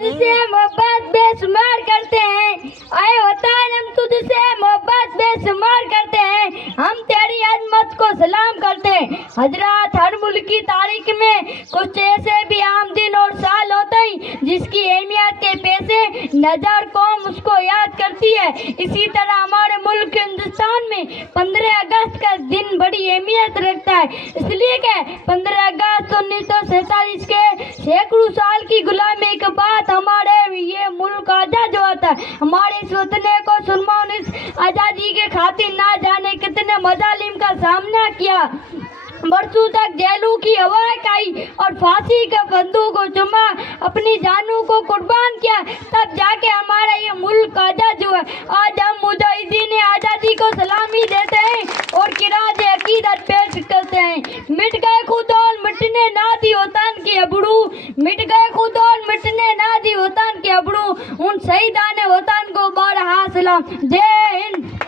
तुझसे मोहब्बत बेशुमार करते हैं, आए वतन हम तुझसे मोहब्बत बेशुमार करते हैं, हम तेरी अजमत को सलाम करते हैं। हजरत, हर मुल्क की तारीख में कुछ ऐसे भी आम दिन और साल होते हैं जिसकी अहमियत के पैसे नजर कौम उसको याद करती है। इसी तरह हमारे मुल्क हिंदुस्तान में 15 अगस्त का दिन बड़ी अहमियत रखता है, इसलिए कि 15 अगस्त 1947 के सैकड़ों साल की गुलामी के बाद हमारे ये मुल्क आजाद हुआ था। हमारे इस वतन को सुरमाउन इस आज़ादी के खातिर ना जाने कितने मजालिम का सामना किया, बरसों तक जेलों की हवाएं खाई और फांसी के फंदों को चुमा, अपनी जानों को कुर्बान किया, तब जाके हमारा ये मुल्क आजाद हुआ। आज हम मुजाहिदीन आज़ादी को सलामी देते हैं और किराज अकीदत पेश करते हैं। मिट गए खुद और मिटने ना दी वतन के अबड़ू, मिट गए खुद और मिटने ना दी वतन के अबड़ू, उन शहीदान वतन को बारहा सलाम। जय हिंद।